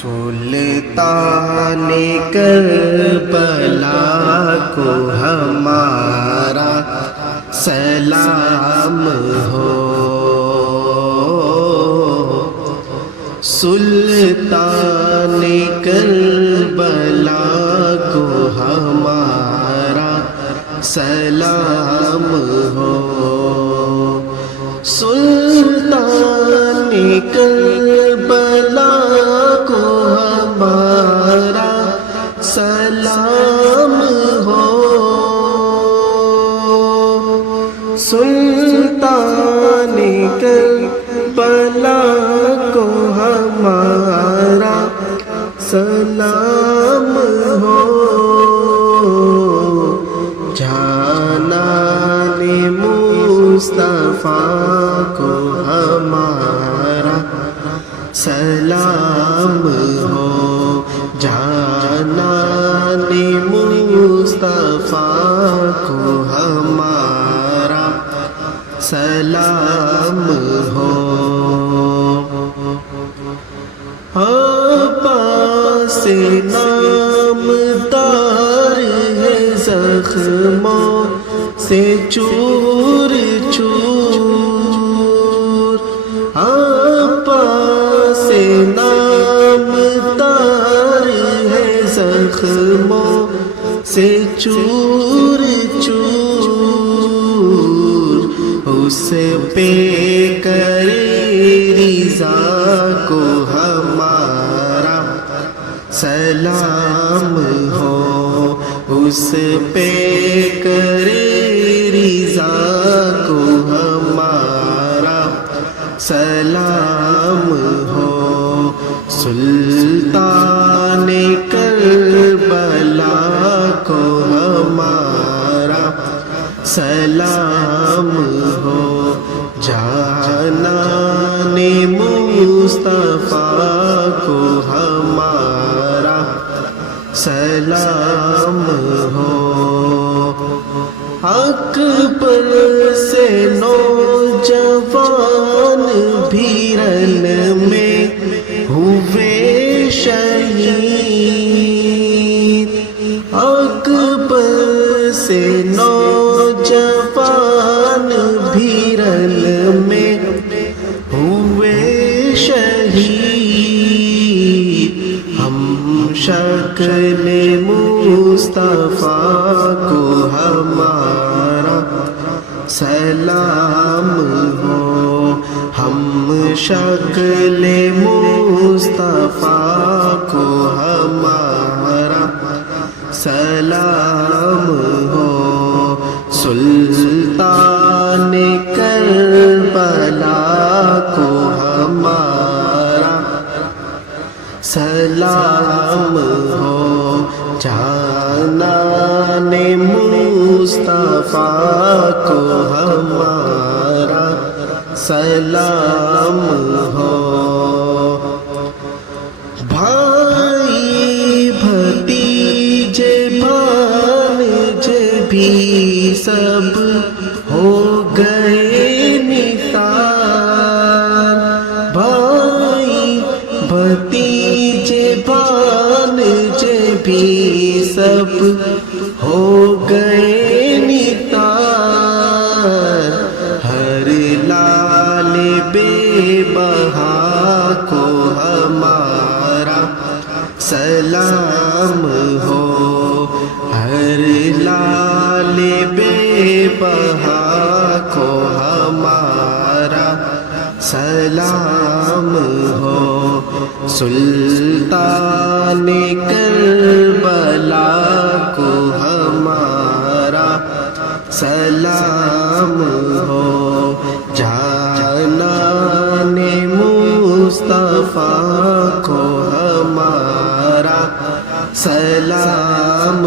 سلطان کربلا کو ہمارا سلام ہو، سلطان کربلا کو ہمارا سلام ہو، سلطان کربلا کو ہمارا سلام ہو، سلطان کربلا کو ہمارا سلام ہو، جانان مصطفیٰ کو ہمارا سلام ہو، جانان مصطفیٰ کو ہمارا سلام ہو، عباس نامدار ہے زخموں سے چور چور، عباس نامدار ہے زخموں سے چور چور، اس پہ کرے رضا کو ہمارا سلام ہو، اس پہ کرے رضا کو ہمارا سلام ہو، سلطان کربلا کو ہمارا سلام ہو، جانان مصطفیٰ کو ہمارا سلام ہو، اکبر سے نوجوان بھی رن میں ہوئے شہید، اکبر سے نوجوان بھی رن میں ہوئے شہید، ہم شکل مصطفیٰ کو ہمارا سلام ہو، ہم شکل مصطفیٰ کو ہمارا سلام ہو، سلطان کربلا کو ہمارا سلام ہو، جانان مصطفیٰ کو ہمارا سلام ہو، بھائی بھتیجے بھانجے بھی سب ہو گئے نثار، بھائی بھتیجے بھانجے بھی سب ہو گئے نثار، ہر لال بے بہا کو ہمارا سلام ہو، ہر لال بے بہا کو ہمارا سلام ہو، سلطان کربلا کو ہمارا سلام ہو، جانان مصطفیٰ کو ہمارا سلام